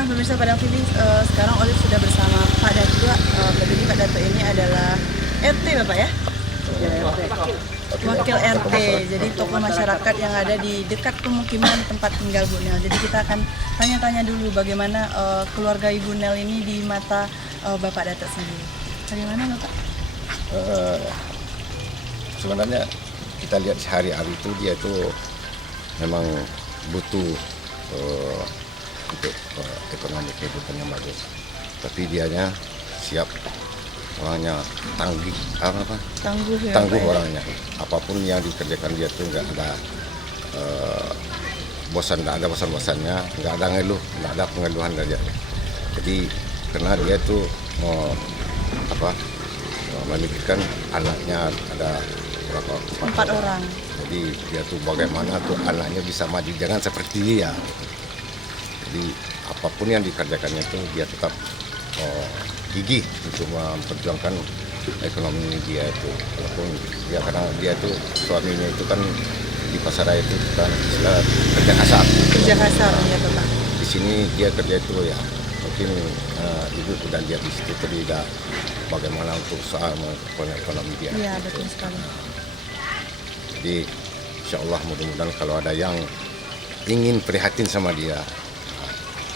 Nah, pemirsa Padang TV, sekarang Olive sudah bersama Pak Dato. Jadi Pak Dato ini adalah RT Bapak ya? Wakil RT, jadi tokoh masyarakat yang ada di dekat pemukiman tempat tinggal Bu Nel. Jadi kita akan tanya-tanya dulu bagaimana keluarga Ibu Nel ini di mata Bapak Dato sendiri. Bagaimana Bapak? Sebenarnya kita lihat sehari-hari itu dia itu memang butuh untuk ekonomi kehidupan yang bagus. Tapi dianya siap, orangnya tangguh, Tangguh ya, tangguh Pak, ya? orangnya. Apapun yang dikerjakan dia tuh nggak ada bosan, nggak ada bosan-bosannya, nggak ada ngeluh, nggak ada pengeluhan dari dia. Jadi karena dia tuh memikirkan anaknya ada berapa? 4 orang. Jadi dia tuh bagaimana tuh anaknya bisa maju, jangan seperti dia. Jadi apapun yang dikerjakannya itu dia tetap gigih untuk memperjuangkan ekonomi dia itu. Walaupun dia karena dia tuh suaminya itu kan di pasar itu kan istilah kerja kasar. Kerja kasar ya Bapak. Di sini dia kerja itu ya mungkin ibu udah lihat di situ tidak bagaimana untuk usaha ekonomi dia. Iya betul sekali. Jadi insya Allah mudah-mudahan kalau ada yang ingin prihatin sama dia,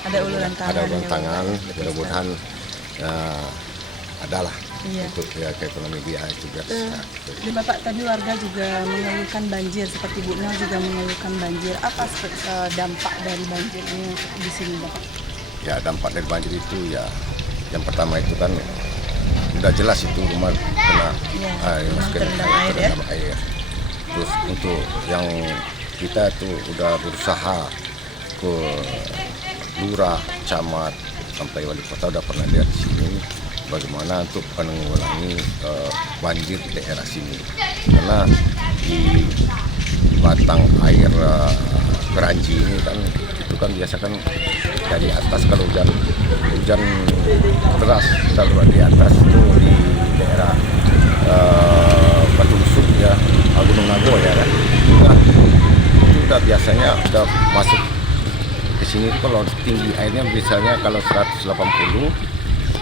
Ada uluran tangan. ada uluran ya, tangan, Bapak. Betul mudah-mudahan adalah Iya. untuk ya, ke ekonomi dia itu biar sehat. Di Bapak tadi warga juga mengeluhkan banjir, seperti Bu Nel juga mengeluhkan banjir. Apa dampak dari banjir ini di sini Bapak? Ya dampak dari banjir itu ya yang pertama itu kan udah jelas itu rumah kena Iya, air, rumah masuk terendam air, ya. terendam air. Terus untuk yang kita tuh udah berusaha ke lurah, camat, sampai wali kota udah pernah lihat di sini bagaimana untuk menanggulangi banjir di daerah sini. Karena di batang air Keranji ini kan itu kan biasa kan dari atas kalau hujan deras kalau di atas itu di daerah Batu Lusuk ya, Gunung Nago ya kan. Nah, itu udah biasanya udah masuk ke sini kalau tinggi airnya biasanya kalau 180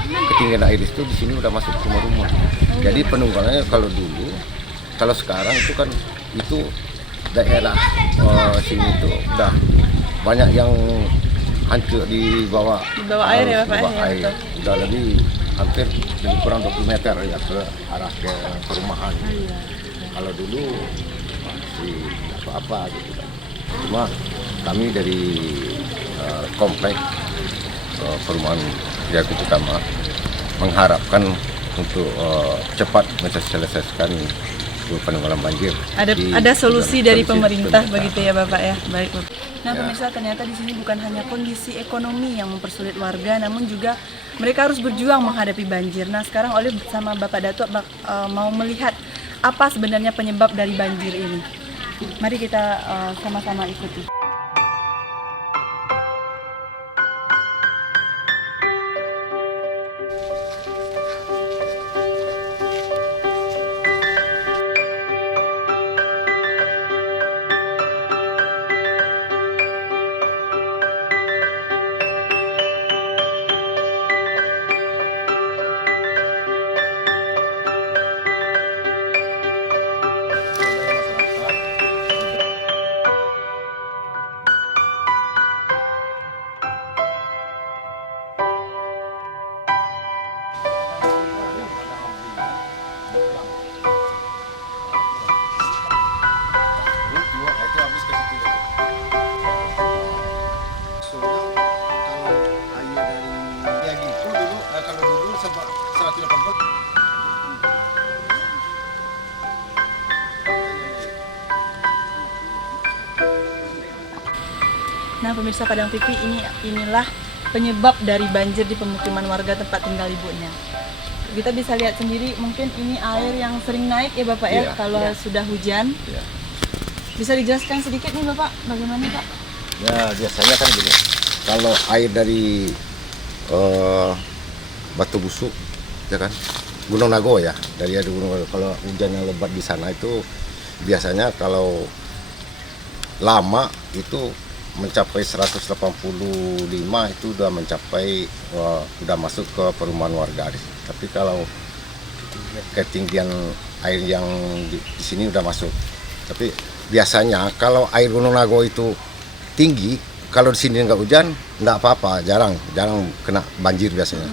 ketinggian air itu di sini udah masuk ke rumah-rumah. Jadi penunggalannya kalau dulu, kalau sekarang itu kan itu daerah sini tuh udah banyak yang hancur di bawah air ya Bapak? di bawah Ya, air. betul. Udah hampir lebih kurang 20 meter ya ke arah ke perumahan. Kalau dulu masih apa-apa gitu kan. Cuma kami dari komplek perumahan Jakarta Utama mengharapkan untuk cepat menyelesaikan penanggulangan banjir. Ada solusi dari pemerintah pemerintah. begitu ya Bapak ya. Baik Bapak. Nah Ya. pemirsa, ternyata di sini bukan hanya kondisi ekonomi yang mempersulit warga, namun juga mereka harus berjuang menghadapi banjir. Nah sekarang Olive bersama Bapak Dato mau melihat apa sebenarnya penyebab dari banjir ini. Mari kita sama-sama ikuti. Nah pemirsa Padang TV, inilah penyebab dari banjir di pemukiman warga tempat tinggal ibunya. Kita bisa lihat sendiri, mungkin ini air yang sering naik ya Bapak ya, Iya, kalau sudah hujan. Ya. Bisa dijelaskan sedikit nih Bapak, bagaimana Pak? Ya biasanya kan gini, kalau air dari Batu Busuk, ya kan, Gunung Nago ya, dari Gunung Nago. Kalau hujan yang lebat di sana itu biasanya kalau lama itu mencapai 185 itu udah mencapai udah masuk ke perumahan warga. Tapi kalau ketinggian air yang di sini udah masuk. Tapi biasanya kalau air Gunung Nago itu tinggi, kalau di sini nggak hujan, nggak apa-apa, jarang kena banjir biasanya.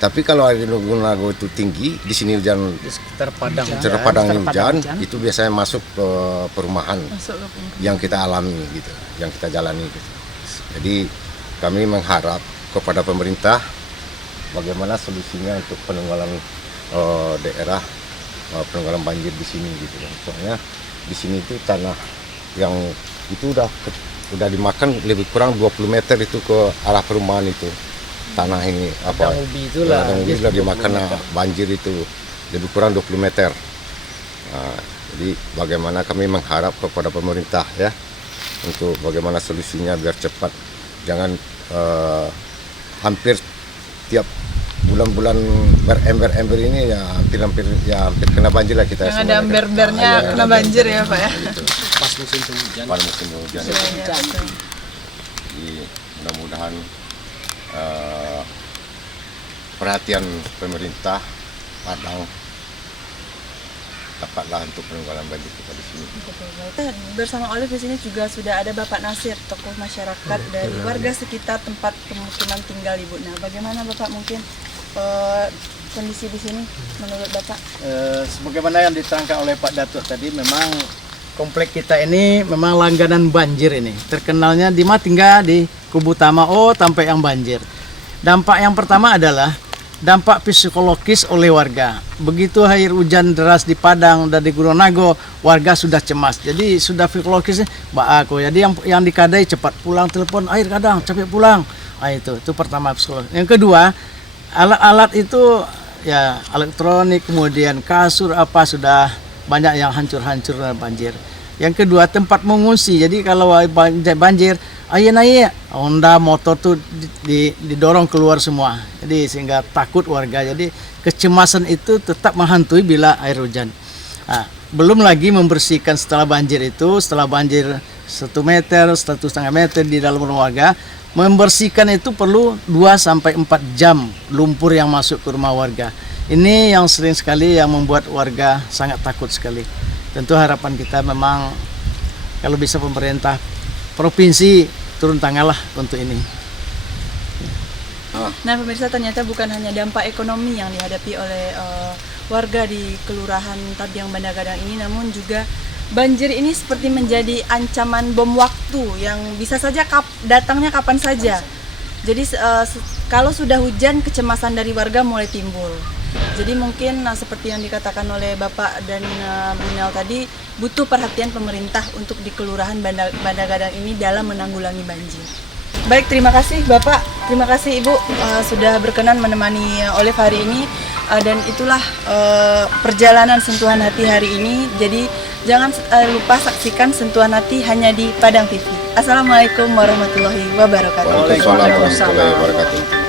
Tapi kalau air Gunung Nago itu tinggi, di sini hujan, Di sekitar Padang. sekitar Padang hujan, itu biasanya masuk ke perumahan Masuk ke perumahan. yang kita alami gitu, yang kita jalani gitu. Jadi kami mengharap kepada pemerintah bagaimana solusinya untuk penanggulangan daerah penanggulangan banjir di sini gitu kan. Soalnya di sini itu tanah yang itu udah dimakan lebih kurang 20 meter itu ke arah perumahan itu. Tanah ini apa? Ladang ubi itulah. Ladang ubi sudah 20 dimakan meter. banjir itu lebih kurang 20 meter. Nah, jadi bagaimana kami mengharap kepada pemerintah ya untuk bagaimana solusinya biar cepat, jangan hampir tiap bulan-bulan berember-ember ini ya hampir kena banjir lah kita. Yang semua, ada kan. ember-embernya Iya, kena ada banjir ya ember-embernya, Pak ya. gitu. Pas musim hujan. Pada musim hujan. Iya, betul. Jadi mudah-mudahan perhatian pemerintah Padang dapatlah untuk penanggulangan banjir kita di sini. Bersama Olive di sini juga sudah ada Bapak Nasir, tokoh masyarakat dari warga sekitar tempat pemukiman tinggal Ibu. Nah, bagaimana Bapak mungkin kondisi di sini menurut Bapak? Sebagaimana yang diterangkan oleh Pak Datuk tadi, memang komplek kita ini memang langganan banjir ini. Terkenalnya di Matingga, di Kubu Tamao, sampai yang banjir. Dampak yang pertama adalah dampak psikologis oleh warga. Begitu air hujan deras di Padang dan di Gunung Nago, warga sudah cemas. Jadi sudah psikologisnya, Mbak aku. Jadi yang dikadai cepat pulang, telepon air kadang cepat pulang. Nah, itu pertama psikologis. Yang kedua, alat-alat itu ya elektronik, kemudian kasur apa sudah banyak yang hancur-hancur banjir. Yang kedua, tempat mengungsi. Jadi kalau banjir, air Honda motor tuh didorong keluar semua. Jadi sehingga takut warga. Jadi kecemasan itu tetap menghantui bila air hujan. Nah, belum lagi membersihkan setelah banjir itu, setelah banjir 1 meter, 1,5 meter di dalam rumah warga, membersihkan itu perlu 2-4 jam lumpur yang masuk ke rumah warga. Ini yang sering sekali yang membuat warga sangat takut sekali. Tentu harapan kita memang kalau bisa pemerintah provinsi turun tanganlah untuk ini. Nah, pemirsa, ternyata bukan hanya dampak ekonomi yang dihadapi oleh warga di Kelurahan Tabiang Banda Gadang ini, namun juga banjir ini seperti menjadi ancaman bom waktu yang bisa saja datangnya kapan saja. Jadi kalau sudah hujan, kecemasan dari warga mulai timbul. Jadi mungkin seperti yang dikatakan oleh Bapak dan Bu Nel tadi, butuh perhatian pemerintah untuk di Kelurahan Banda Gadang ini dalam menanggulangi banjir. Baik, terima kasih Bapak, terima kasih Ibu sudah berkenan menemani Olive hari ini. Dan itulah perjalanan Sentuhan Hati hari ini. Jadi jangan lupa saksikan Sentuhan Hati hanya di Padang TV. Assalamualaikum warahmatullahi wabarakatuh. Waalaikumsalam warahmatullahi wabarakatuh.